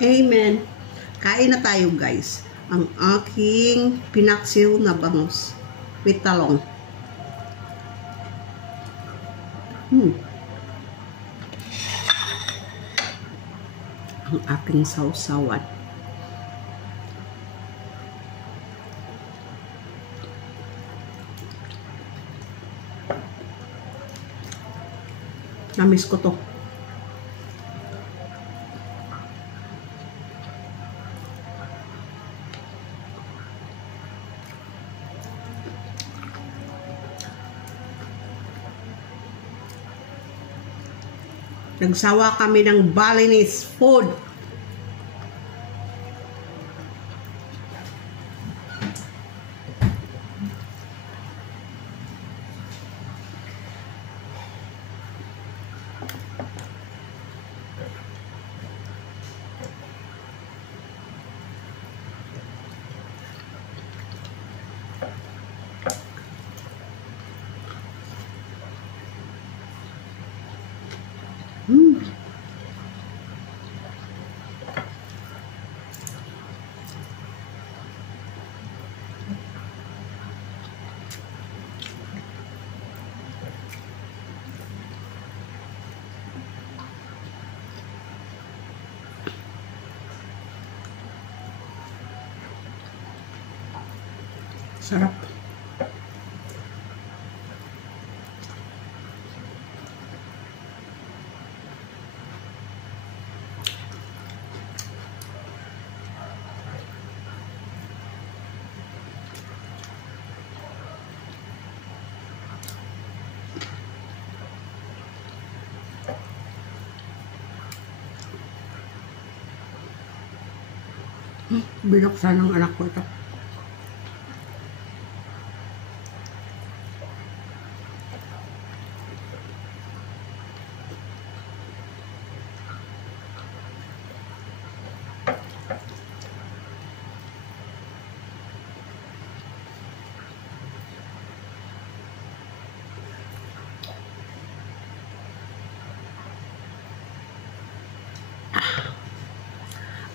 Amen. Kain na tayo guys. Ang aking pinaksiw na bangus with talong. Ang aking sausawan. Namiss ko to. Nagsawa kami ng Balinese food. Sarap. Binuksan ng anak ko ito.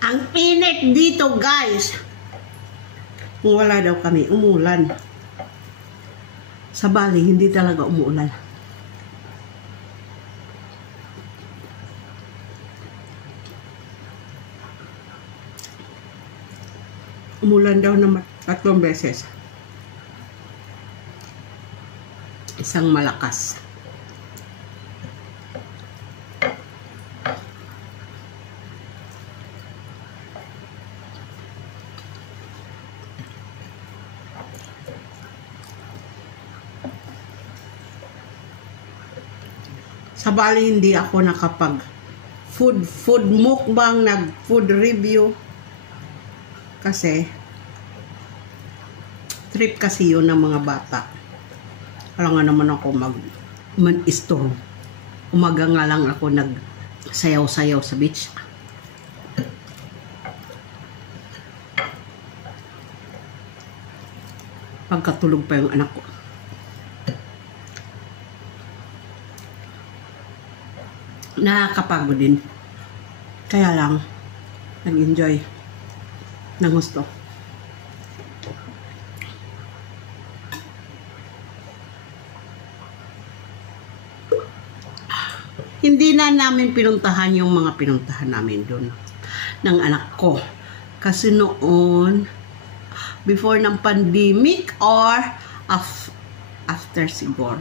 Ang init dito guys. Kung wala daw kami, umulan. Sa Bali, hindi talaga umuulan. Umulan daw na 3 beses. Isang malakas. Sa Bali, hindi ako nakapag food mukbang, food review. Kasi, trip kasi yun ng mga bata. Kaya nga naman ako man-istorm. Umaga nga lang ako nagsayaw-sayaw sa beach. Pagkatulog pa yung anak ko. Nakakapagod din. Kaya lang, nag-enjoy ng gusto. Hindi na namin pinuntahan yung mga pinuntahan namin doon ng anak ko. Kasi noon, before ng pandemic or after siguro.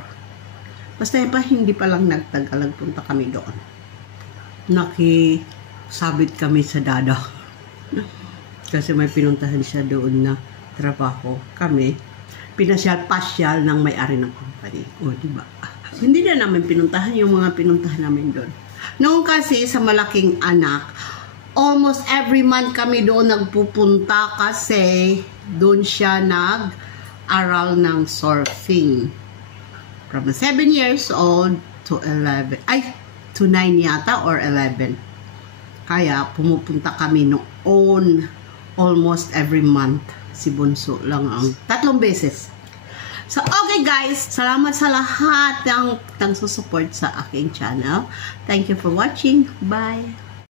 Basta pa, hindi pa lang nagtagal, punta kami doon. Nakisabit kami sa dada. Kasi may pinuntahan siya doon na trabaho. Kami, pinasyal-pasyal ng may-ari ng company. O, diba? Hindi na namin pinuntahan yung mga pinuntahan namin doon. Noong kasi sa malaking anak, almost every month kami doon nagpupunta kasi doon siya nag-aral ng surfing. From 7 years old to 11. To 9 yata or 11. Kaya pumupunta kami noon almost every month. Si Bunso lang ang 3 beses. So, okay guys. Salamat sa lahat ng susupport sa aking channel. Thank you for watching. Bye!